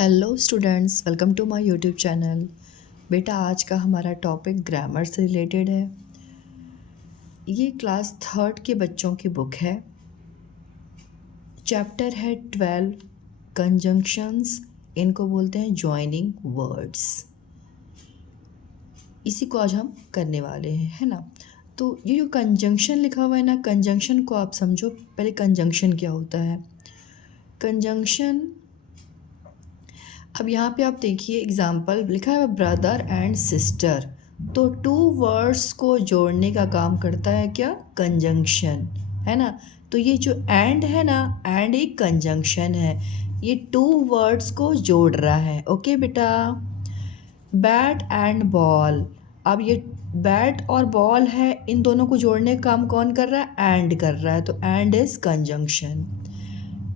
Hello students, welcome to my YouTube channel. बेटा, आज का हमारा टॉपिक ग्रामर से रिलेटेड है। ये क्लास थर्ड के बच्चों की बुक है। चैप्टर है 12 कंजंक्शंस। इनको बोलते हैं जॉइनिंग वर्ड्स। इसी को आज हम करने वाले हैं, है ना। तो ये जो कंजंक्शन लिखा हुआ है ना, कंजंक्शन को आप समझो। पहले कंजंक्शन क्या होता है। कंजंक्शन, अब यहाँ पे आप देखिए एग्जाम्पल लिखा है ब्रदर एंड सिस्टर। तो टू वर्ड्स को जोड़ने का काम करता है क्या, कंजंक्शन, है ना। तो ये जो एंड है ना, एंड एक कंजंक्शन है। ये टू वर्ड्स को जोड़ रहा है। ओके बेटा। बैट एंड बॉल, अब ये बैट और बॉल है, इन दोनों को जोड़ने का काम कौन कर रहा है, एंड कर रहा है। तो एंड इज कंजंक्शन।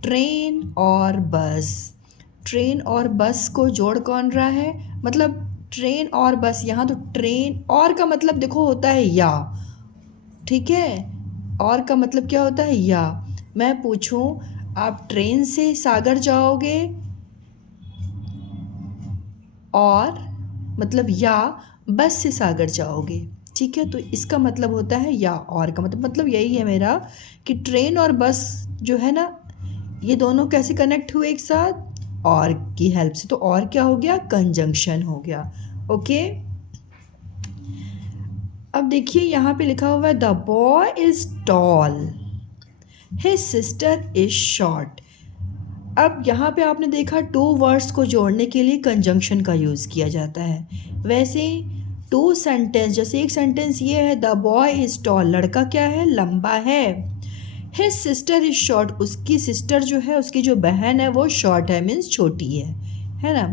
ट्रेन और बस, ट्रेन और बस को जोड़ कौन रहा है, मतलब ट्रेन और बस। यहाँ तो ट्रेन और का मतलब देखो होता है या, ठीक है। और का मतलब क्या होता है, या। मैं पूछूं, आप ट्रेन से सागर जाओगे, और मतलब या बस से सागर जाओगे, ठीक है। तो इसका मतलब होता है या, और का मतलब यही है मेरा कि ट्रेन और बस जो है ना, ये दोनों कैसे कनेक्ट हुए एक साथ, और की हेल्प से। तो और क्या हो गया, कंजंक्शन हो गया। ओके। अब देखिए यहाँ पे लिखा हुआ है the boy is tall, his sister is short. अब यहाँ पे आपने देखा टू वर्ड्स को जोड़ने के लिए कंजंक्शन का यूज़ किया जाता है। वैसे टू सेंटेंस, जैसे एक सेंटेंस ये है द बॉय इज़ टॉल, लड़का क्या है, लंबा है। हिज सिस्टर इज़ शॉर्ट, उसकी सिस्टर जो है, उसकी जो बहन है वो शॉर्ट है, मीन्स छोटी है ना।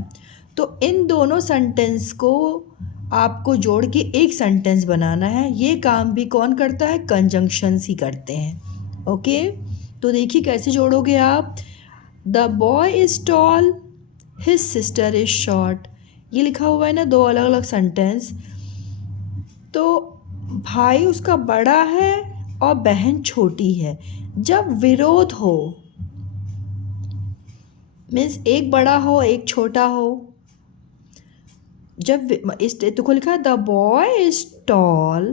तो इन दोनों सेंटेंस को आपको जोड़ के एक सेंटेंस बनाना है। ये काम भी कौन करता है, कंजंक्शंस ही करते हैं। ओके। तो देखिए कैसे जोड़ोगे आप। The boy is tall, his sister is short. ये लिखा हुआ है ना, दो अलग अलग सेंटेंस। तो भाई उसका बड़ा है और बहन छोटी है। जब विरोध हो, मीन्स एक बड़ा हो एक छोटा हो, जब इस देखो लिखा है the boy is tall,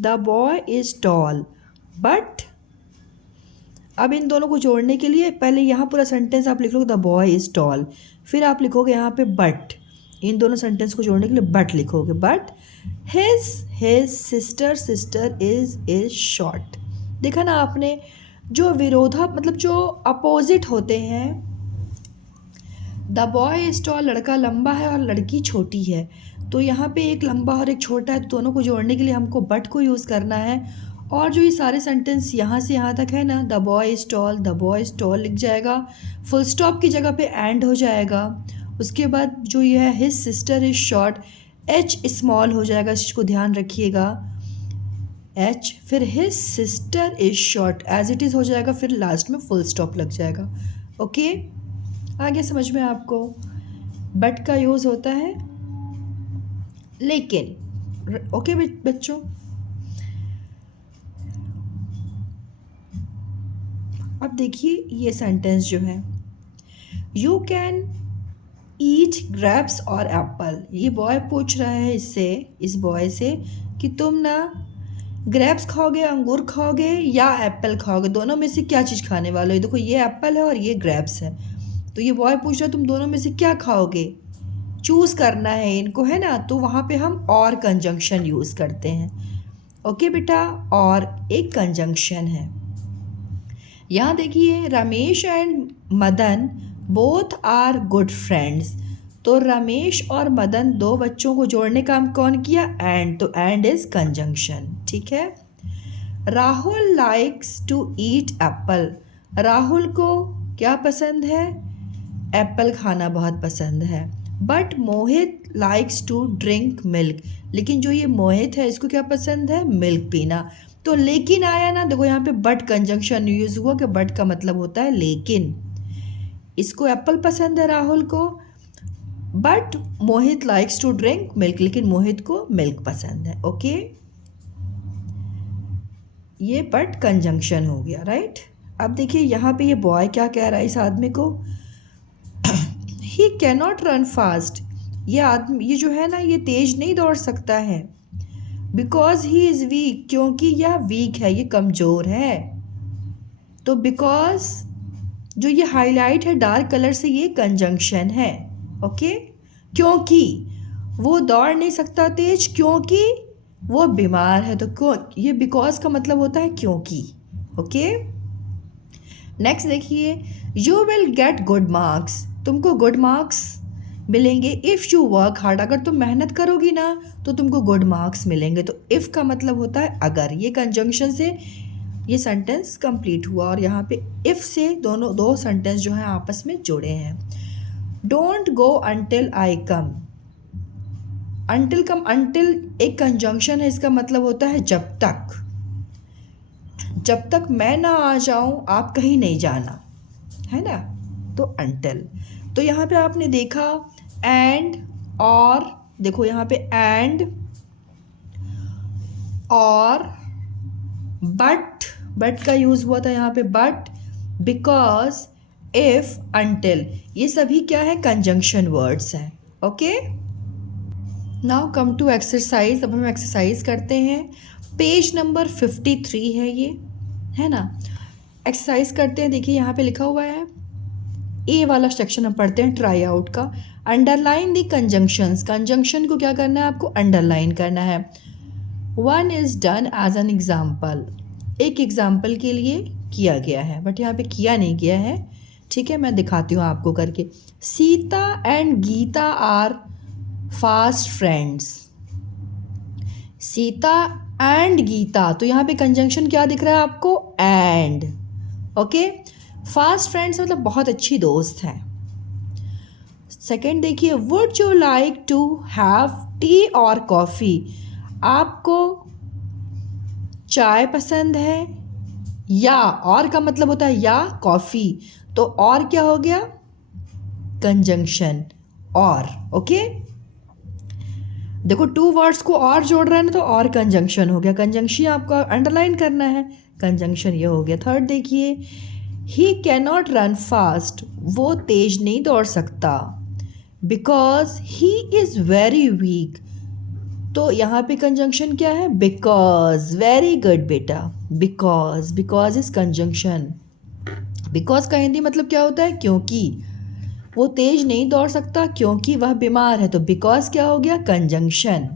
the boy is tall but, अब इन दोनों को जोड़ने के लिए पहले यहाँ पूरा सेंटेंस आप लिख लो द बॉय इज टॉल, फिर आप लिखोगे यहाँ पे बट। इन दोनों सेंटेंस को जोड़ने के लिए बट लिखोगे, but his sister is short. देखा ना आपने, जो विरोधा मतलब जो अपोजिट होते हैं, द बॉय इज टॉल लड़का लंबा है और लड़की छोटी है। तो यहाँ पे एक लंबा और एक छोटा है, दोनों को जोड़ने के लिए हमको बट को यूज़ करना है। और जो ये सारे सेंटेंस यहाँ से यहाँ तक है ना, the boy is tall, the boy is tall लिख जाएगा, फुल स्टॉप की जगह पे एंड हो जाएगा। उसके बाद जो ये है his sister is short, H small हो जाएगा, इस चीज़ को ध्यान रखिएगा, एच। फिर his sister is short as it is हो जाएगा, फिर लास्ट में फुल स्टॉप लग जाएगा। ओके, आगे समझ में आपको। बट का यूज़ होता है लेकिन। ओके बच्चों, अब देखिए ये सेंटेंस जो है, यू कैन ईट ग्रेप्स और एप्पल। ये बॉय पूछ रहा है इससे, इस बॉय से, कि तुम ना ग्रेप्स खाओगे, अंगूर खाओगे, या एप्पल खाओगे, दोनों में से क्या चीज़ खाने वाले हो। देखो ये एप्पल है और ये ग्रेप्स है। तो ये बॉय पूछ रहा है तुम दोनों में से क्या खाओगे, चूज़ करना है इनको, है ना। तो वहाँ पे हम और कंजंक्शन यूज़ करते हैं। ओके बेटा, और एक कंजंक्शन है। यहाँ देखिए Ramesh and Madan both are good friends. तो रमेश और मदन दो बच्चों को जोड़ने का काम कौन किया, एंड। तो एंड इज कंजंक्शन, ठीक है। Rahul likes to eat apple, Rahul को क्या पसंद है, एप्पल खाना बहुत पसंद है। But Mohit likes to drink milk, लेकिन जो ये मोहित है इसको क्या पसंद है, मिल्क पीना। तो लेकिन आया ना, देखो यहाँ पे बट कंजंक्शन यूज हुआ, कि बट का मतलब होता है लेकिन। इसको एप्पल पसंद है राहुल को, but Mohit likes to drink milk, लेकिन मोहित को मिल्क पसंद है। ओके, ये बट कंजंक्शन हो गया, राइट। अब देखिए यहाँ पे ये बॉय क्या कह रहा है इस आदमी को, ही कैनॉट रन फास्ट, ये आदमी, ये जो है ना, ये तेज नहीं दौड़ सकता है। बिकॉज ही इज़ वीक, क्योंकि यह वीक है, ये कमज़ोर है। तो बिकॉज जो ये हाईलाइट है डार्क कलर से, ये कंजंक्शन है। ओके, क्योंकि वो दौड़ नहीं सकता तेज, क्योंकि वो बीमार है। तो क्यों, ये बिकॉज का मतलब होता है क्योंकि। ओके, नेक्स्ट देखिए, you will get good marks, तुमको गुड मार्क्स मिलेंगे इफ़ यू वर्क हार्ड, अगर तुम मेहनत करोगी ना तो तुमको गुड मार्क्स मिलेंगे। तो इफ़ का मतलब होता है अगर, ये कंजंक्शन से ये सेंटेंस कंप्लीट हुआ और यहाँ पे इफ़ से दो सेंटेंस जो हैं आपस में जुड़े हैं। Don't go until I come, until एक कंजंक्शन है, इसका मतलब होता है जब तक मैं ना आ जाऊं आप कहीं नहीं जाना, है ना। तो अंटिल, तो यहाँ पे आपने देखा एंड और, देखो यहाँ पे एंड और बट का यूज़ हुआ था यहाँ पे, बट, बिकॉज, इफ, अंटिल, ये सभी क्या है, कंजंक्शन वर्ड्स हैं। Okay, now come to exercise. अब हम एक्सरसाइज करते हैं। पेज नंबर 53 है ये, है ना। एक्सरसाइज करते हैं। देखिए यहाँ पे लिखा हुआ है, ए वाला सेक्शन हम पढ़ते हैं ट्राई आउट का। अंडरलाइन द कंजंक्शंस, कंजंक्शन को क्या करना है आपको, अंडरलाइन करना है। One is done as an example, एक एग्जाम्पल के लिए किया गया है, बट यहाँ पे किया नहीं गया है। ठीक है, मैं दिखाती हूँ आपको करके। Sita and Gita are fast friends, Sita and Gita, तो यहाँ पे कंजंक्शन क्या दिख रहा है आपको, एंड। ओके, फास्ट फ्रेंड्स मतलब बहुत अच्छी दोस्त हैं। सेकेंड देखिए, would you like to have tea और कॉफ़ी, आपको चाय पसंद है या, और का मतलब होता है या कॉफ़ी, तो और क्या हो गया, कंजंक्शन और। ओके, देखो टू वर्ड्स को और जोड़ रहा है ना, तो और कंजंक्शन हो गया। कंजंक्शन आपको अंडरलाइन करना है, कंजंक्शन ये हो गया। थर्ड देखिए, ही कैनॉट रन फास्ट, वो तेज नहीं दौड़ सकता, because he is very weak, तो यहाँ पे कंजंक्शन क्या है, बिकॉज। वेरी गुड बेटा, बिकॉज इज कंजंक्शन। बिकॉज का हिंदी मतलब क्या होता है, क्योंकि। वो तेज नहीं दौड़ सकता क्योंकि वह बीमार है, तो बिकॉज क्या हो गया, कंजंक्शन।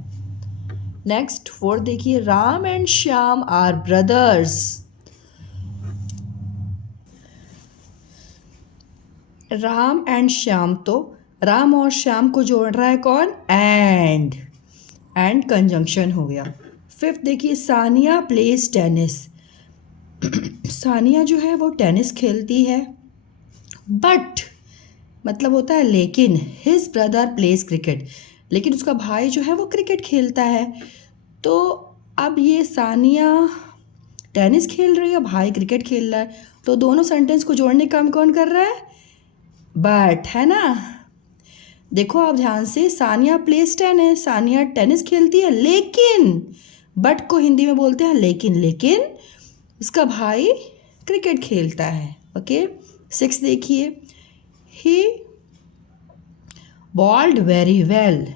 नेक्स्ट फोर्थ देखिए, Ram and Shyam are brothers, Ram and Shyam, तो राम और श्याम को जोड़ रहा है कौन, एंड कंजंक्शन हो गया। फिफ्थ देखिए, सानिया प्लेज टेनिस, सानिया जो है वो टेनिस खेलती है, बट मतलब होता है लेकिन, हिज ब्रदर प्लेज क्रिकेट, लेकिन उसका भाई जो है वो क्रिकेट खेलता है। तो अब ये सानिया टेनिस खेल रही है, भाई क्रिकेट खेल रहा है, तो दोनों सेंटेंस को जोड़ने का काम कौन कर रहा है, बट, है ना। देखो आप ध्यान से, Sania plays tennis, Sania tennis खेलती है, लेकिन, बट को हिंदी में बोलते हैं लेकिन इसका भाई क्रिकेट खेलता है। ओके, सिक्स देखिए, ही बॉल्ड वेरी वेल,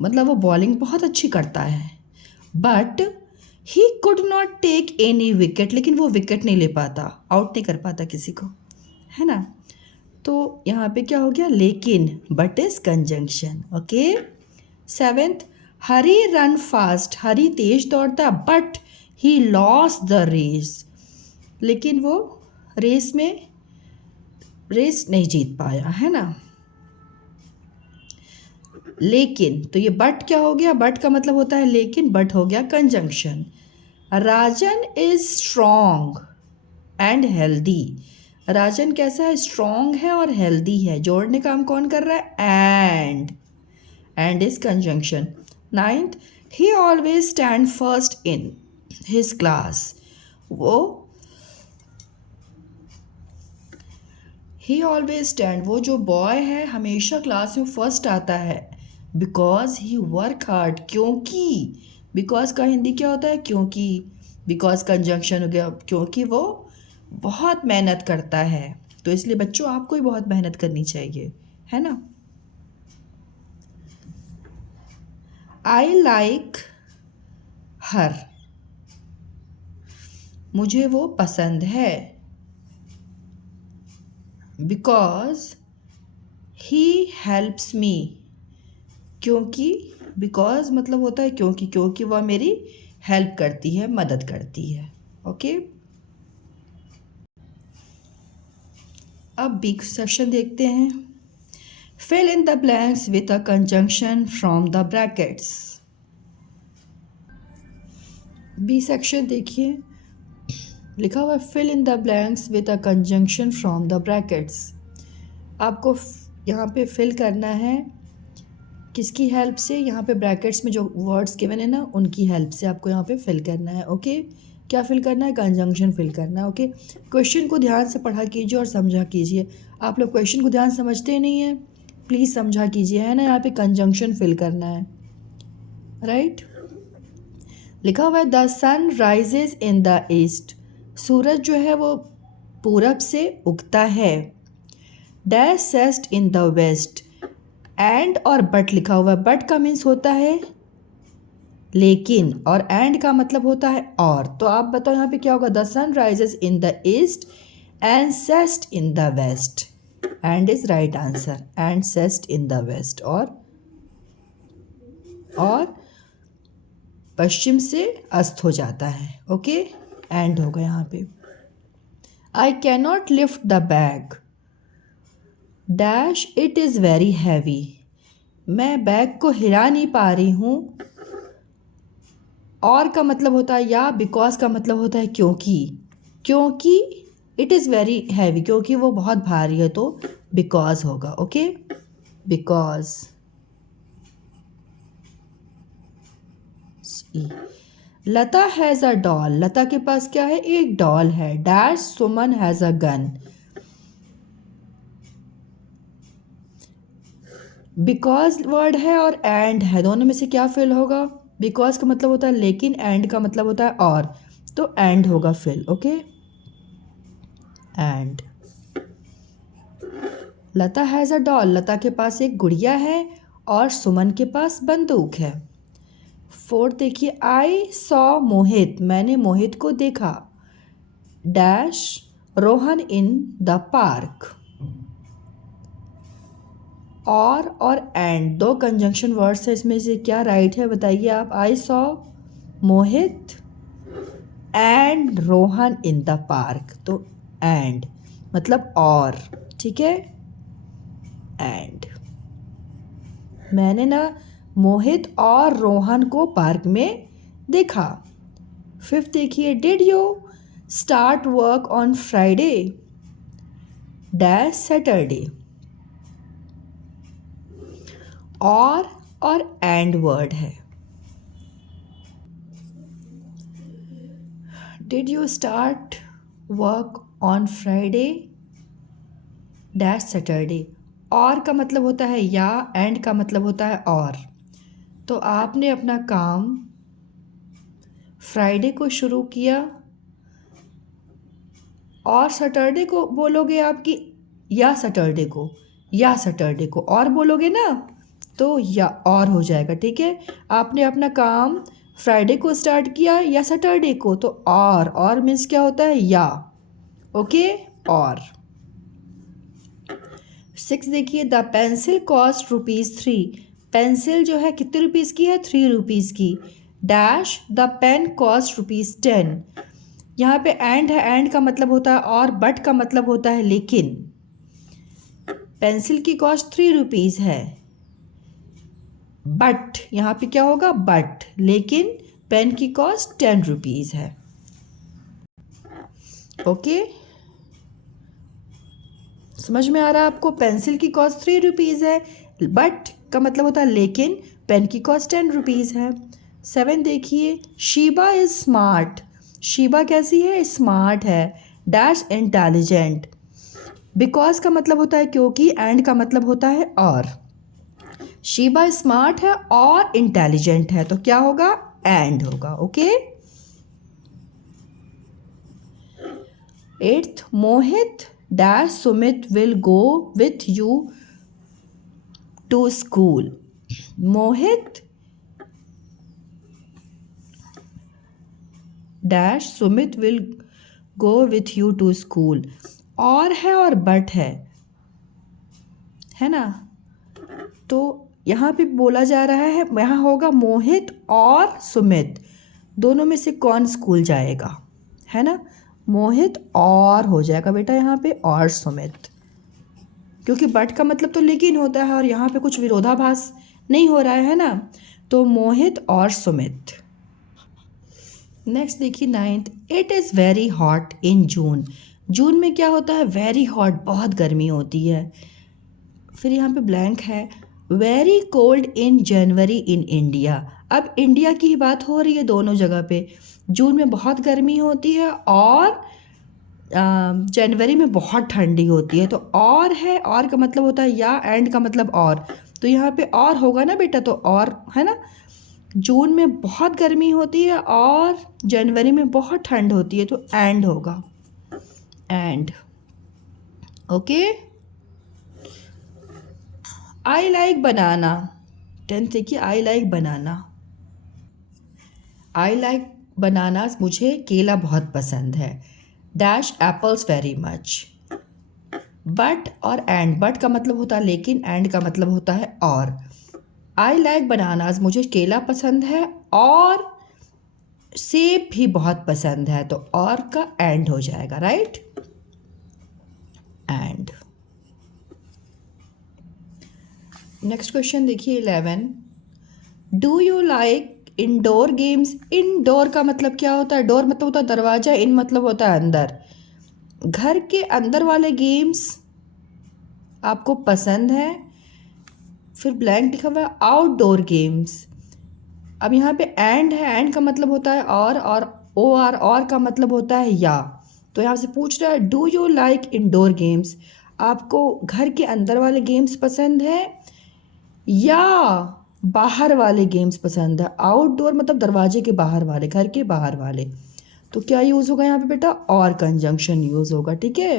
मतलब वो बॉलिंग बहुत अच्छी करता है, but he could not take any wicket, लेकिन वो विकेट नहीं ले पाता, आउट नहीं कर पाता किसी को, है ना। तो यहाँ पे क्या हो गया, लेकिन, but is conjunction. Okay, seventh, Hari run fast, Hari तेज दौड़ता है, but he lost the race, लेकिन वो रेस नहीं जीत पाया, है ना। लेकिन, तो ये बट क्या हो गया, बट का मतलब होता है लेकिन, बट हो गया conjunction. Rajan is strong and healthy, Rajan कैसा है, स्ट्रॉन्ग है और हेल्दी है, जोड़ने का काम कौन कर रहा है, and is conjunction. Ninth, he always stand first in his class, he always stand, वो जो बॉय है हमेशा क्लास में फर्स्ट आता है, बिकॉज ही वर्क हार्ड, क्योंकि, बिकॉज का हिंदी क्या होता है, क्योंकि, बिकॉज कंजंक्शन हो गया, क्योंकि वो बहुत मेहनत करता है, तो इसलिए बच्चों आपको ही बहुत मेहनत करनी चाहिए, है ना। आई लाइक हर, मुझे वो पसंद है। बिकॉज ही हेल्प्स मी, क्योंकि बिकॉज मतलब होता है क्योंकि वह मेरी हेल्प करती है, मदद करती है। ओके, अब बी सेक्शन देखते हैं। Fill in the blanks with a conjunction from the brackets. B section देखिए, लिखा हुआ है fill in the blanks with a conjunction from the brackets. आपको यहाँ पे फिल करना है किसकी हेल्प से, यहाँ पे ब्रैकेट्स में जो वर्ड्स गिवन है ना उनकी हेल्प से आपको यहाँ पे फिल करना है। ओके, क्या फिल करना है, कंजंक्शन फिल करना है। ओके, क्वेश्चन को ध्यान से पढ़ा कीजिए और समझा कीजिए। आप लोग क्वेश्चन को ध्यान समझते ही नहीं है, प्लीज़ समझा कीजिए, है ना। यहाँ पे कंजंक्शन फिल करना है, राइट। लिखा हुआ है the sun rises in the east, सूरज जो है वो पूरब से उगता है। Dash sets in the west, and और बट लिखा हुआ है। बट का मीन्स होता है लेकिन, और एंड का मतलब होता है और। तो आप बताओ यहाँ पे क्या होगा, the sun rises in the east and sets in the west. And is right answer, and sets in the west, और पश्चिम से अस्त हो जाता है। ओके, एंड होगा यहाँ पे। I can not lift the bag, dash it is very heavy, मैं बैग को हिला नहीं पा रही हूँ। और का मतलब होता है या, बिकॉज का मतलब होता है क्योंकि इट इज़ वेरी हैवी, क्योंकि वो बहुत भारी है, तो बिकॉज होगा। Okay, because. Lata has a doll, Lata के पास क्या है, एक डॉल है। Dash Suman has a gun, because word है और एंड है, दोनों में से क्या फिल होगा, बिकॉज का मतलब होता है लेकिन, एंड का मतलब होता है और, तो एंड होगा fill. Okay, and. Lata has a doll, Lata के पास एक गुड़िया है और सुमन के पास बंदूक है। फोर्थ देखिए, आई सॉ मोहित, मैंने मोहित को देखा। Dash Rohan in the park, और एंड, दो कंजंक्शन वर्ड्स है, इसमें से क्या राइट है बताइए आप। I saw Mohit and Rohan in the park, तो एंड मतलब और, ठीक है। एंड, मैंने ना मोहित और रोहन को पार्क में देखा। फिफ्थ देखिए, did you start work on Friday, dash Saturday, और एंड वर्ड है। Did you start work on Friday, dash Saturday, और का मतलब होता है या, एंड का मतलब होता है और। तो आपने अपना काम फ्राइडे को शुरू किया, और सैटरडे को बोलोगे आपकी, या सैटरडे को और बोलोगे ना, तो या और हो जाएगा, ठीक है। आपने अपना काम फ्राइडे को स्टार्ट किया या सैटरडे को, तो और मीन्स क्या होता है, या। ओके, और। 6 देखिए, द पेंसिल कॉस्ट ₹3, पेंसिल जो है कितने रुपीज़ की है, 3 रुपीज़ की। डैश द पेन कॉस्ट ₹10, यहाँ पे एंड है, एंड का मतलब होता है और, बट का मतलब होता है लेकिन। पेंसिल की कॉस्ट 3 रुपीज़ है, बट यहाँ पे क्या होगा, बट, लेकिन पेन की कॉस्ट 10 रुपीज़ है। ओके, समझ में आ रहा है आपको, पेंसिल की कॉस्ट 3 रुपीज़ है, बट का मतलब होता है लेकिन, पेन की कॉस्ट 10 रुपीज़ है। 7 देखिए, शीबा इज़ स्मार्ट, शीबा कैसी है, स्मार्ट है। डैश इंटेलिजेंट, बिकॉज का मतलब होता है क्योंकि, एंड का मतलब होता है और। शीबा स्मार्ट है और इंटेलिजेंट है, तो क्या होगा, एंड होगा। Okay, 8th, Mohit dash Sumit will go with you to school. Mohit dash Sumit will go with you to school. और है और बट है ना। तो यहाँ पे बोला जा रहा है, यहाँ होगा मोहित और सुमित, दोनों में से कौन स्कूल जाएगा, है ना। मोहित और हो जाएगा बेटा यहाँ पे और सुमित, क्योंकि बट का मतलब तो लेकिन होता है और यहाँ पे कुछ विरोधाभास नहीं हो रहा है ना। तो मोहित और सुमित। नेक्स्ट देखिए 9th, it is very hot in June. जून में क्या होता है, वेरी हॉट, बहुत गर्मी होती है। फिर यहाँ पे ब्लैंक है, very cold in January in India. अब इंडिया की ही बात हो रही है दोनों जगह पे। जून में बहुत गर्मी होती है और जनवरी में बहुत ठंडी होती है। तो और है, और का मतलब होता है या, एंड का मतलब और, तो यहाँ पे और होगा ना बेटा, तो और है ना। जून में बहुत गर्मी होती है और जनवरी में बहुत ठंड होती है, तो एंड होगा, and. Okay. I like banana. 10th देखिए, I like banana. I like bananas, मुझे केला बहुत पसंद है। Dash apples very much. But और एंड, बट का मतलब होता है लेकिन, एंड का मतलब होता है और। आई लाइक बनानास, मुझे केला पसंद है और सेब भी बहुत पसंद है, तो और का एंड हो जाएगा, राइट, एंड। नेक्स्ट क्वेश्चन देखिए 11, do you like indoor games. Indoor का मतलब क्या होता है, डोर मतलब होता है दरवाजा, इन मतलब होता है अंदर। घर के अंदर वाले गेम्स आपको पसंद है। फिर ब्लैंक लिखा हुआ है आउटडोर गेम्स। अब यहाँ पे एंड है, एंड का मतलब होता है और ओ आर, और का मतलब होता है या। तो यहाँ से पूछ रहा है do you like indoor games, आपको घर के अंदर वाले गेम्स पसंद है या बाहर वाले गेम्स पसंद है। आउटडोर मतलब दरवाजे के बाहर वाले, घर के बाहर वाले। तो क्या यूज़ होगा यहाँ पे बेटा, और कंजंक्शन यूज़ होगा, ठीक है।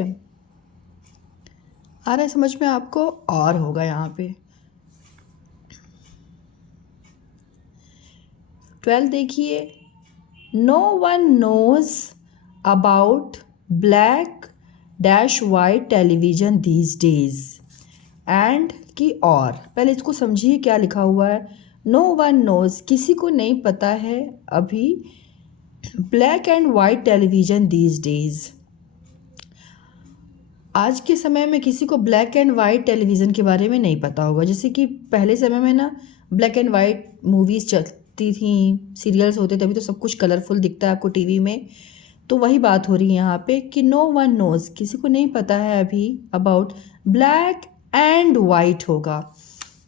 आ रहा है समझ में आपको, और होगा यहाँ पे। 12 देखिए, no one knows about black dash white television these days. And की और, पहले इसको समझिए क्या लिखा हुआ है। नो वन नोज, किसी को नहीं पता है अभी, black and white television these days, आज के समय में किसी को ब्लैक एंड वाइट टेलीविज़न के बारे में नहीं पता होगा। जैसे कि पहले समय में ना ब्लैक एंड वाइट मूवीज़ चलती थी, सीरियल्स होते थे, अभी तो सब कुछ कलरफुल दिखता है आपको टीवी में। तो वही बात हो रही है यहाँ पे कि नो वन नोज़, किसी को नहीं पता है अभी अबाउट ब्लैक एंड वाइट होगा,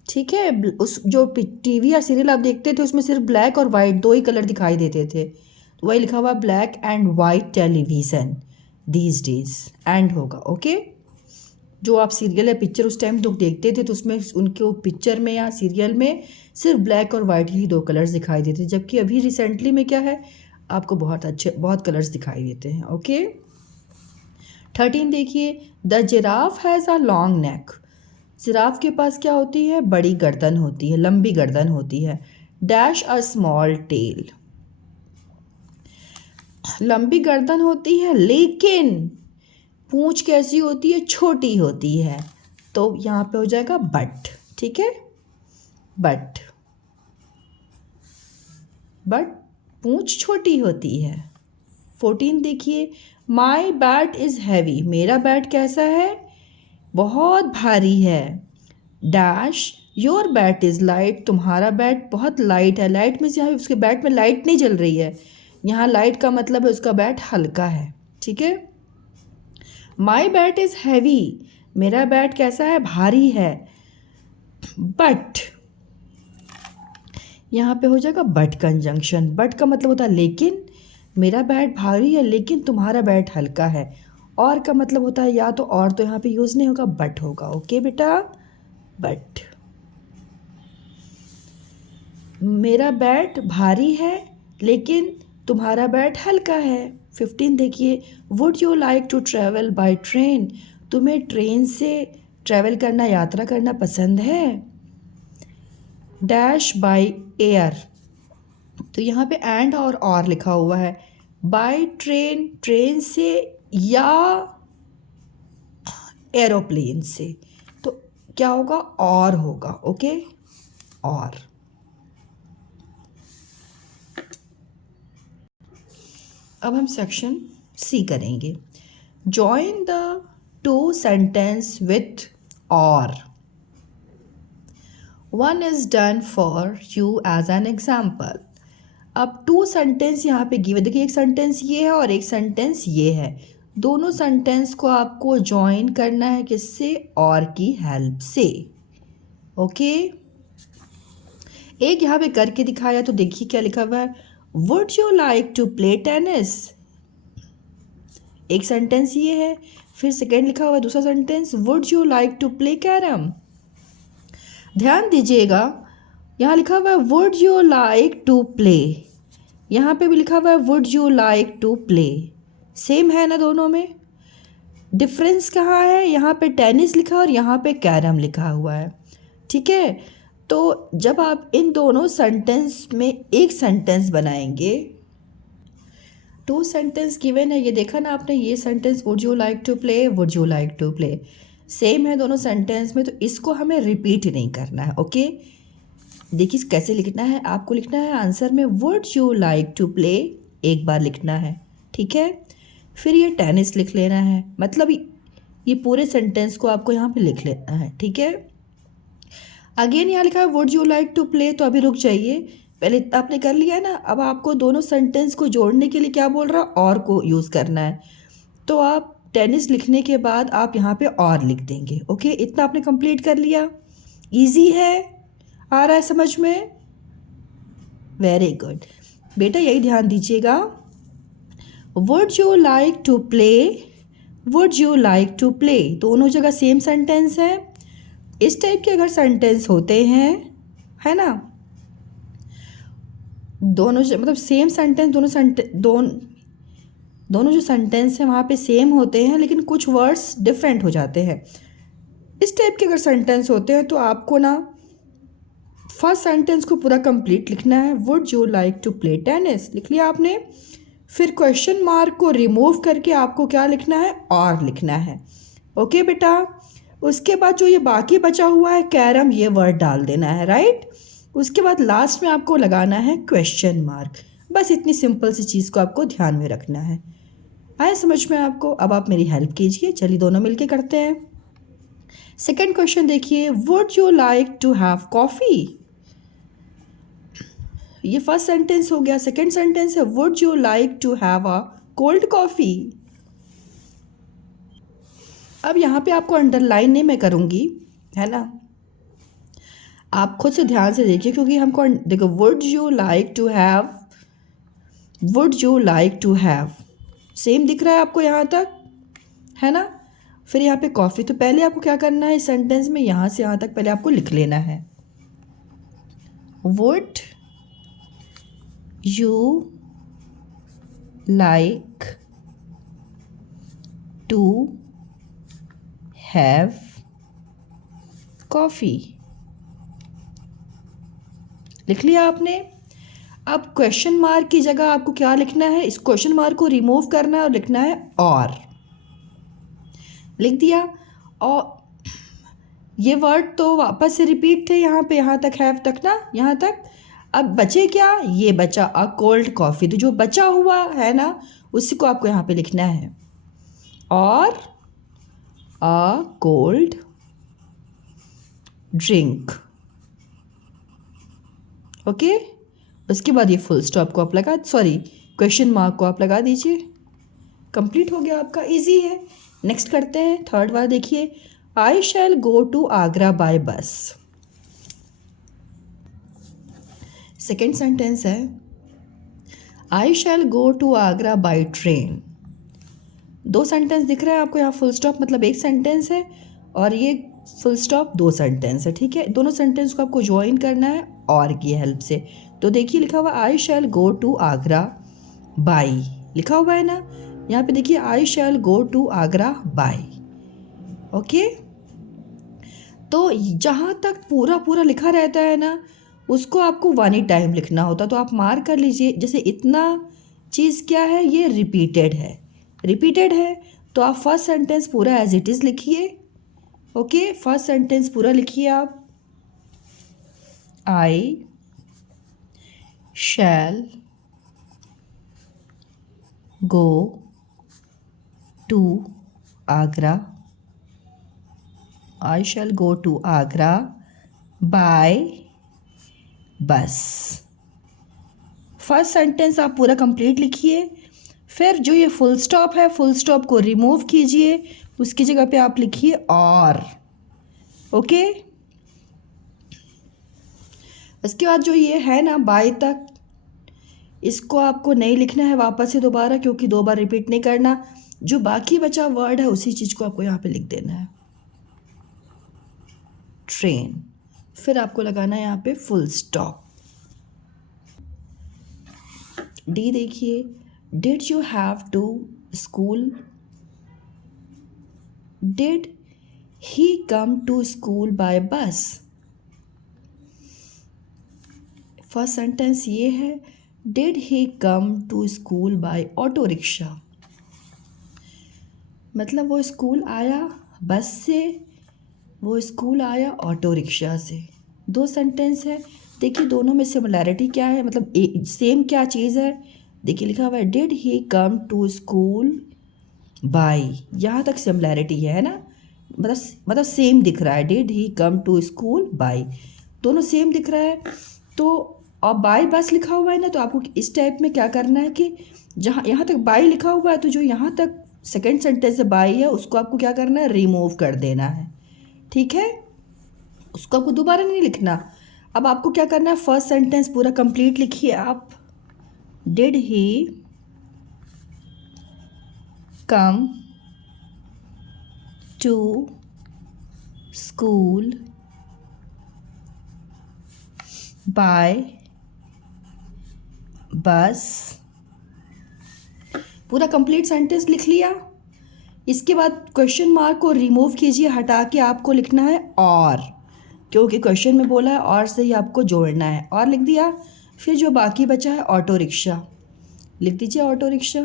ठीक है। उस जो टीवी या सीरियल आप देखते थे उसमें सिर्फ ब्लैक और वाइट दो ही कलर दिखाई देते थे, तो वही लिखा हुआ black and white television these days, and होगा, ओके। जो आप सीरियल या पिक्चर उस टाइम लोग देखते थे तो उसमें उनके पिक्चर में या सीरियल में सिर्फ ब्लैक और वाइट ही दो कलर्स दिखाई देते, जबकि अभी रिसेंटली में क्या है, आपको बहुत अच्छे बहुत कलर्स दिखाई देते हैं, ओके। 13 देखिए, the giraffe has a long neck. Giraffe के पास क्या होती है, बड़ी गर्दन होती है, लंबी गर्दन होती है। डैश अ स्मॉल टेल, लंबी गर्दन होती है लेकिन पूंछ कैसी होती है, छोटी होती है। तो यहाँ पे हो जाएगा बट, ठीक है, बट पूंछ छोटी होती है। 14 देखिए, माई बैट इज़ हैवी, मेरा बैट कैसा है, बहुत भारी है। Dash your bat is light, तुम्हारा बैट बहुत लाइट है। लाइट में से यहाँ उसके बैट में लाइट नहीं जल रही है, यहाँ लाइट का मतलब है उसका बैट हल्का है, ठीक है। माई बैट इज़ हैवी, मेरा बैट कैसा है, भारी है। बट यहाँ पे हो जाएगा बट कंजंक्शन, बट का मतलब होता है लेकिन, मेरा बैट भारी है लेकिन तुम्हारा बैट हल्का है। और का मतलब होता है या तो और, तो यहाँ पे यूज़ नहीं होगा, बट होगा, ओके बेटा, बट। मेरा बैट भारी है लेकिन तुम्हारा बैट हल्का है। 15 देखिए, would you like to travel by train, तुम्हें ट्रेन से ट्रैवल करना, यात्रा करना पसंद है। डैश बाय एयर, तो यहाँ पे एंड और लिखा हुआ है। बाय ट्रेन, ट्रेन से या एरोप्लेन से, तो क्या होगा, और होगा। ओके, और। अब हम सेक्शन सी करेंगे। Join the two sentence with और। One is done for you as an example. अब टू सेंटेंस यहाँ पे गिवन, देखिए एक सेंटेंस ये है और एक सेंटेंस ये है। दोनों सेंटेंस को आपको जॉइन करना है, किससे, और की हेल्प से। ओके, एक यहाँ पे करके दिखाया, तो देखिए क्या लिखा हुआ है, would you like to play tennis. एक सेंटेंस ये है, फिर सेकेंड लिखा हुआ है दूसरा sentence, would you like to play carrom. ध्यान दीजिएगा, यहाँ लिखा हुआ है would you like to play, यहाँ पे भी लिखा हुआ है would you like to play. Same है ना दोनों में? डिफरेंस कहाँ है? यहाँ पे टेनिस लिखा और यहाँ पे कैरम लिखा हुआ है। ठीक है, तो जब आप इन दोनों सेंटेंस में एक सेंटेंस बनाएंगे, टू सेंटेंस गिवन है, ये देखा ना आपने, ये sentence would you like to play, would you like to play, same है दोनों सेंटेंस में, तो इसको हमें रिपीट नहीं करना है। ओके, देखिए कैसे लिखना है, आपको लिखना है आंसर में would you like to play, एक बार लिखना है, ठीक है, फिर ये टेनिस लिख लेना है, मतलब ये पूरे सेंटेंस को आपको यहाँ पे लिख लेना है। ठीक है, अगेन यहाँ लिखा है would you like to play, तो अभी रुक जाइए, पहले आपने कर लिया है ना, अब आपको दोनों सेंटेंस को जोड़ने के लिए क्या बोल रहा है, और को यूज़ करना है। तो आप टेनिस लिखने के बाद आप यहाँ पे और लिख देंगे। ओके, इतना आपने कंप्लीट कर लिया। इजी है, आ रहा है समझ में? वेरी गुड बेटा, यही ध्यान दीजिएगा। Would you like to play, would you like to play, दोनों जगह सेम सेंटेंस है। इस टाइप के अगर सेंटेंस होते हैं, है ना, दोनों मतलब सेम सेंटेंस, दोनों जो सेंटेंस हैं वहाँ पे सेम होते हैं, लेकिन कुछ वर्ड्स डिफरेंट हो जाते हैं। इस टाइप के अगर सेंटेंस होते हैं तो आपको ना फर्स्ट सेंटेंस को पूरा कंप्लीट लिखना है, would you like to play tennis, लिख लिया आपने। फिर क्वेश्चन मार्क को रिमूव करके आपको क्या लिखना है, और लिखना है। ओके बेटा, उसके बाद जो ये बाकी बचा हुआ है कैरम, ये वर्ड डाल देना है, राइट। उसके बाद लास्ट में आपको लगाना है क्वेश्चन मार्क। बस इतनी सिंपल सी चीज़ को आपको ध्यान में रखना है। आए समझ में आपको? अब आप मेरी हेल्प कीजिए, चलिए दोनों मिलके करते हैं। सेकंड क्वेश्चन देखिए, would you like to have coffee. ये फर्स्ट सेंटेंस हो गया। सेकंड सेंटेंस है would you like to have a cold coffee. अब यहाँ पे आपको अंडरलाइन नहीं मैं करूँगी, है ना, आप खुद से ध्यान से देखिए, क्योंकि हमको देखो would you like to have, would you like to have, same दिख रहा है आपको यहाँ तक, है ना। फिर यहाँ पे कॉफ़ी, तो पहले आपको क्या करना है, इस सेंटेंस में यहाँ से यहाँ तक पहले आपको लिख लेना है, would you like to have coffee, लिख लिया आपने। अब क्वेश्चन मार्क की जगह आपको क्या लिखना है, इस क्वेश्चन मार्क को रिमूव करना है और लिखना है और, लिख दिया। और ये वर्ड तो वापस से रिपीट थे यहाँ पे, यहाँ तक हैव तक ना, यहाँ तक। अब बचे क्या, ये बचा अ कोल्ड कॉफ़ी, तो जो बचा हुआ है ना उसी को आपको यहाँ पे लिखना है, और अ कोल्ड ड्रिंक। ओके, उसके बाद ये फुल स्टॉप को आप लगा, सॉरी क्वेश्चन मार्क को आप लगा दीजिए। कंप्लीट हो गया आपका, इजी है। नेक्स्ट करते हैं, थर्ड वाला देखिए, I shall go to Agra by bus. Second sentence है I shall go to Agra by train. दो सेंटेंस दिख रहा है आपको यहाँ, फुल स्टॉप मतलब एक सेंटेंस है और ये फुल स्टॉप दो सेंटेंस है। ठीक है, दोनों सेंटेंस को आपको ज्वाइन करना है और की हेल्प से। तो देखिए लिखा हुआ I shall go to Agra by लिखा हुआ है ना, यहाँ पे देखिए I shall go to Agra by. Okay, तो जहाँ तक पूरा पूरा लिखा रहता है ना, उसको आपको वन ही टाइम लिखना होता, तो आप मार्क कर लीजिए। जैसे इतना चीज़ क्या है, ये रिपीटेड है, रिपीटेड है, तो आप फर्स्ट सेंटेंस पूरा एज इट इज़ लिखिए। ओके, फर्स्ट सेंटेंस पूरा लिखिए आप। I shall go to Agra, I shall go to Agra by bus. First sentence आप पूरा कंप्लीट लिखिए। फिर जो ये फुल स्टॉप है, फुल स्टॉप को रिमूव कीजिए, उसकी जगह पे आप लिखिए और। ओके, उसके बाद जो ये है ना बाय तक, इसको आपको नहीं लिखना है वापस से दोबारा, क्योंकि दो बार रिपीट नहीं करना। जो बाकी बचा वर्ड है उसी चीज़ को आपको यहाँ पे लिख देना है, ट्रेन। फिर आपको लगाना है यहाँ पे फुल स्टॉप। डी देखिए, did you have to school, did he come to school by bus. First sentence ये है, did he come to school by auto rickshaw, मतलब वो स्कूल आया बस से, वो स्कूल आया ऑटो रिक्शा से। दो सेंटेंस है, देखिए दोनों में सिमिलैरिटी क्या है, मतलब सेम क्या चीज़ है। देखिए लिखा हुआ है did he come to school by, यहाँ तक सिमिलैरिटी है ना, मतलब सेम दिख रहा है, did he come to school by, दोनों सेम दिख रहा है। तो और बाय बस लिखा हुआ है ना, तो आपको इस टाइप में क्या करना है कि जहाँ यहाँ तक बाय लिखा हुआ है, तो जो यहाँ तक सेकेंड सेंटेंस से बाय है उसको आपको क्या करना है, रिमूव कर देना है। ठीक है, उसको आपको दोबारा नहीं लिखना। अब आपको क्या करना है, फर्स्ट सेंटेंस पूरा कंप्लीट लिखिए आप। Did he come to school by bus. पूरा कंप्लीट सेंटेंस लिख लिया। इसके बाद क्वेश्चन मार्क को रिमूव कीजिए, हटा के आपको लिखना है और, क्योंकि क्वेश्चन में बोला है और से ही आपको जोड़ना है, और लिख दिया। फिर जो बाकी बचा है ऑटो रिक्शा, लिख दीजिए ऑटो रिक्शा।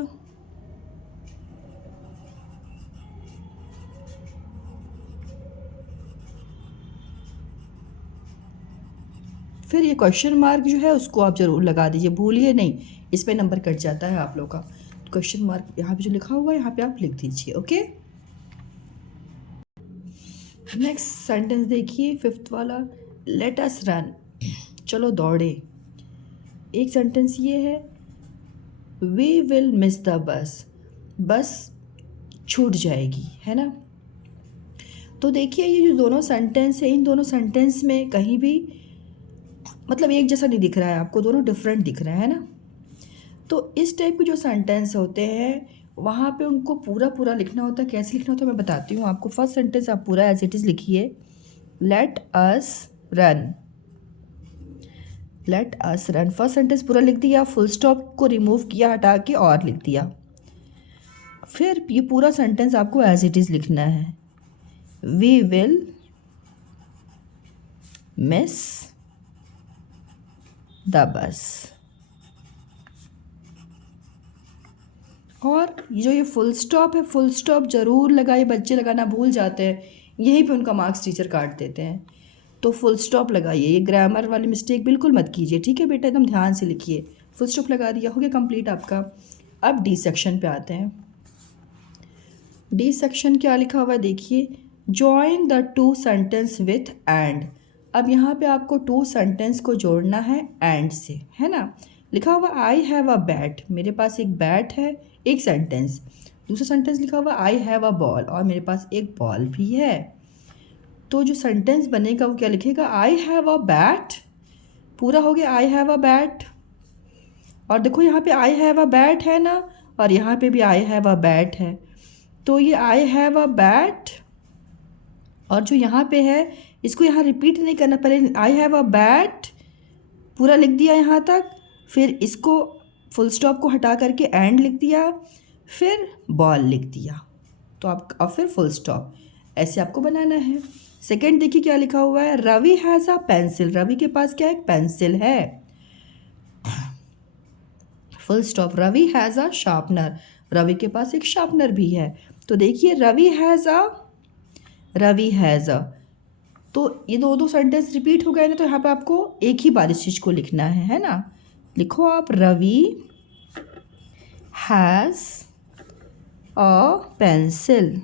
फिर ये क्वेश्चन मार्क जो है उसको आप ज़रूर लगा दीजिए, भूलिए नहीं, इस पे नंबर कट जाता है आप लोग का। क्वेश्चन मार्क यहाँ पे जो लिखा हुआ है यहाँ पे आप लिख दीजिए। ओके, नेक्स्ट सेंटेंस देखिए, फिफ्थ वाला, लेट अस रन, चलो दौड़े। एक सेंटेंस ये है, we will miss the bus, बस छूट जाएगी, है ना। तो देखिए ये जो दोनों सेंटेंस है, इन दोनों सेंटेंस में कहीं भी मतलब एक जैसा नहीं दिख रहा है आपको, दोनों डिफरेंट दिख रहे हैं ना। तो इस टाइप के जो सेंटेंस होते हैं वहाँ पे उनको पूरा पूरा लिखना होता है। कैसे लिखना होता है मैं बताती हूँ आपको। फर्स्ट सेंटेंस आप पूरा एज इट इज़ लिखिए, let us run, let us run. First sentence पूरा लिख दिया, फुल स्टॉप को रिमूव किया हटा के और लिख दिया। फिर ये पूरा सेंटेंस आपको एज इट इज़ लिखना है, we will miss the bus. और जो ये फुल स्टॉप है, फुल स्टॉप ज़रूर लगाए, बच्चे लगाना भूल जाते हैं, यहीं पे उनका मार्क्स टीचर काट देते हैं। तो फुल स्टॉप लगाइए, ये ग्रामर वाली मिस्टेक बिल्कुल मत कीजिए, ठीक है बेटा, एकदम ध्यान से लिखिए। फुल स्टॉप लगा दिया, हो गया कंप्लीट आपका। अब डी सेक्शन पे आते हैं। डी सेक्शन क्या लिखा हुआ है देखिए, join the two sentence with and. अब यहाँ पे आपको टू सेंटेंस को जोड़ना है एंड से, है ना। लिखा हुआ आई हैव अ बैट, मेरे पास एक बैट है, एक सेंटेंस। दूसरा सेंटेंस लिखा हुआ आई हैव अ बॉल, और मेरे पास एक बॉल भी है। तो जो सेंटेंस बनेगा वो क्या लिखेगा, आई हैव अ बैट, पूरा हो गया आई हैव अ बैट। और देखो यहाँ पे आई हैव अ बैट है ना, और यहाँ पे भी आई हैव अ बैट है। तो ये आई हैव अ बैट, और जो यहाँ पे है इसको यहाँ रिपीट नहीं करना, पहले आई हैव अ बैट पूरा लिख दिया यहाँ तक, फिर इसको फुल स्टॉप को हटा करके एंड लिख दिया, फिर बॉल लिख दिया, तो आप और फिर फुल स्टॉप, ऐसे आपको बनाना है। सेकंड देखिए क्या लिखा हुआ है, Ravi has a pencil, Ravi के पास क्या है, एक पेंसिल है, full stop. Ravi has a sharpener, Ravi के पास एक शार्पनर भी है। तो देखिए रवि हैज़ अ, तो ये दो सेंटेंस रिपीट हो गए ना, तो यहाँ पे आपको एक ही बार इस चीज़ को लिखना है ना। लिखो आप, रवि हैज़ अ पेंसिल,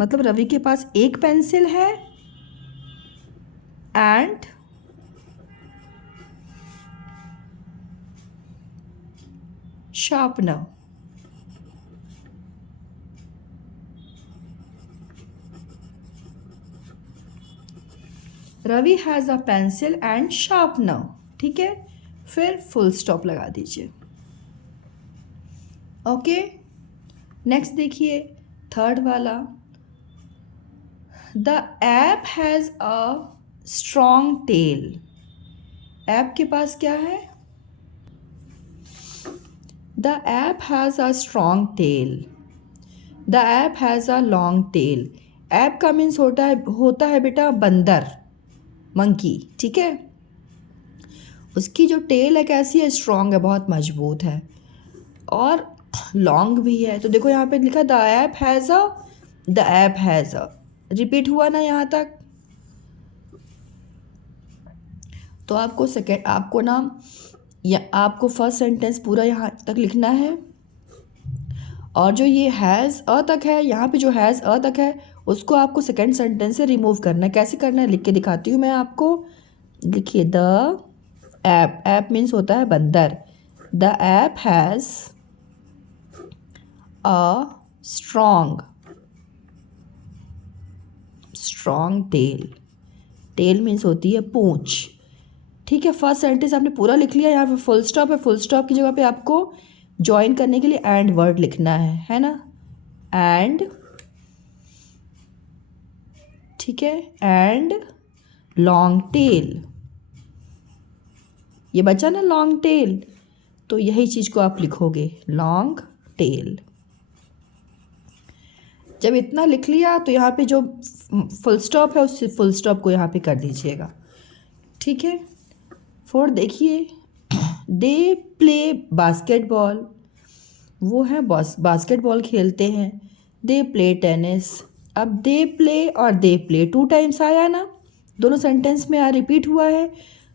मतलब रवि के पास एक पेंसिल है and sharpener. Ravi has a pencil and sharpener, ठीक है, फिर फुल स्टॉप लगा दीजिए। ओके, नेक्स्ट देखिए थर्ड वाला, the ape has a strong tail, ape के पास क्या है, the ape has a strong tail, the ape has a long tail. Ape का मीन्स होता है बेटा बंदर, मंकी, ठीक है। उसकी जो टेल है कैसी है, स्ट्रॉन्ग है, बहुत मजबूत है, और लॉन्ग भी है। तो देखो यहाँ पे लिखा the ape has a, the ape has a, repeat हुआ ना यहाँ तक। तो आपको ना या आपको फर्स्ट सेंटेंस पूरा यहाँ तक लिखना है, और जो ये हैज़ अ तक है, यहाँ पे जो हैज़ अ तक है उसको आपको सेकेंड सेंटेंस से रिमूव करना है। कैसे करना है लिख के दिखाती हूँ मैं आपको। लिखिए, द ऐप, ऐप मीन्स होता है बंदर, the ape has a strong tail, tail means होती है पूंछ, ठीक है। फर्स्ट सेंटेंस आपने पूरा लिख लिया, यहाँ पे फुल स्टॉप है, फुल स्टॉप की जगह पे आपको ज्वाइन करने के लिए एंड वर्ड लिखना है ना, एंड, ठीक है, एंड लॉन्ग टेल, ये बचा ना लॉन्ग टेल, तो यही चीज़ को आप लिखोगे, लॉन्ग टेल। जब इतना लिख लिया तो यहाँ पे जो फुल स्टॉप है उस फुल स्टॉप को यहाँ पे कर दीजिएगा, ठीक है। फोर देखिए, दे प्ले बास्केटबॉल, वो है बास्केटबॉल खेलते हैं। दे प्ले टेनिस, अब दे प्ले और दे प्ले 2 टाइम्स आया ना, दोनों सेंटेंस में रिपीट हुआ है,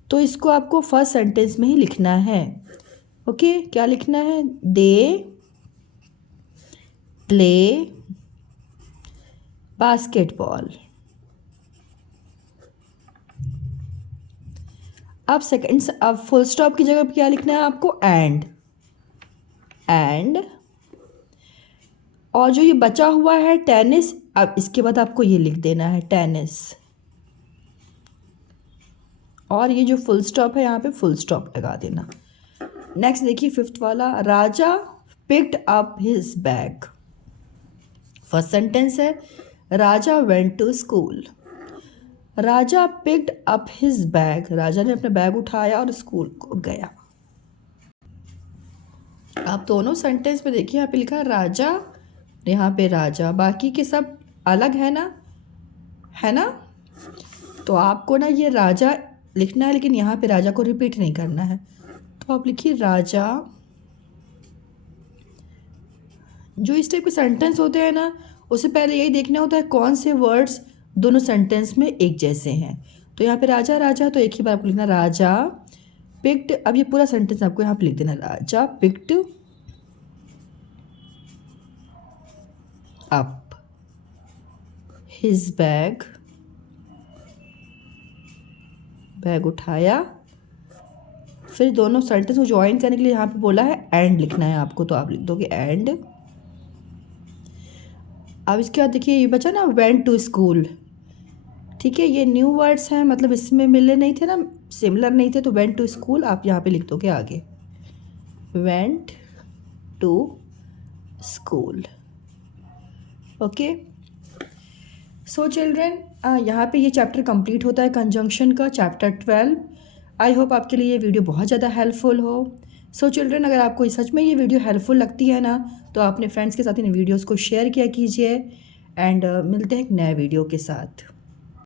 तो इसको आपको फर्स्ट सेंटेंस में ही लिखना है। ओके, क्या लिखना है, दे प्ले बास्केटबॉल। अब फुल स्टॉप की जगह पे क्या लिखना है आपको, एंड, और जो ये बचा हुआ है टेनिस, अब इसके बाद आपको ये लिख देना है टेनिस, और ये जो फुल स्टॉप है यहाँ पे फुल स्टॉप लगा देना। नेक्स्ट देखिए फिफ्थ वाला, Raja picked up his bag, first sentence है, Raja went to school, Raja picked up his bag, Raja ने अपना बैग उठाया और स्कूल को गया। आप दोनों सेंटेंस में देखिए, यहाँ पे लिखा है राजा, यहाँ पे राजा, बाकी के सब अलग है ना। तो आपको ना ये राजा लिखना है, लेकिन यहाँ पे राजा को रिपीट नहीं करना है। तो आप लिखिए राजा, जो इस टाइप के सेंटेंस होते हैं ना, उससे पहले यही देखना होता है कौन से वर्ड्स दोनों सेंटेंस में एक जैसे हैं। तो यहाँ पे राजा राजा, तो एक ही बार आपको लिखना राजा पिक्ड, अब ये पूरा सेंटेंस आपको यहाँ पे लिख देना, Raja picked up his bag, bag उठाया, फिर दोनों सेंटेंस को ज्वाइन करने के लिए यहाँ पे बोला है एंड लिखना है आपको, तो आप लिख दोगे एंड। अब इसके बाद देखिए ये बचा ना वेंट टू स्कूल, ठीक है, ये न्यू वर्ड्स हैं, मतलब इसमें मिले नहीं थे ना, सिमिलर नहीं थे, तो वेंट टू स्कूल आप यहाँ पे लिख दोगे आगे, went to school. Okay, so children, यहाँ पे ये चैप्टर कंप्लीट होता है कंजंक्शन का, चैप्टर 12। आई होप आपके लिए ये वीडियो बहुत ज़्यादा हेल्पफुल हो। सो चिल्ड्रन, अगर आपको सच में ये वीडियो हेल्पफुल लगती है ना, तो आप अपने फ्रेंड्स के साथ इन वीडियोज़ को शेयर किया कीजिए। एंड मिलते हैं एक नए वीडियो के साथ।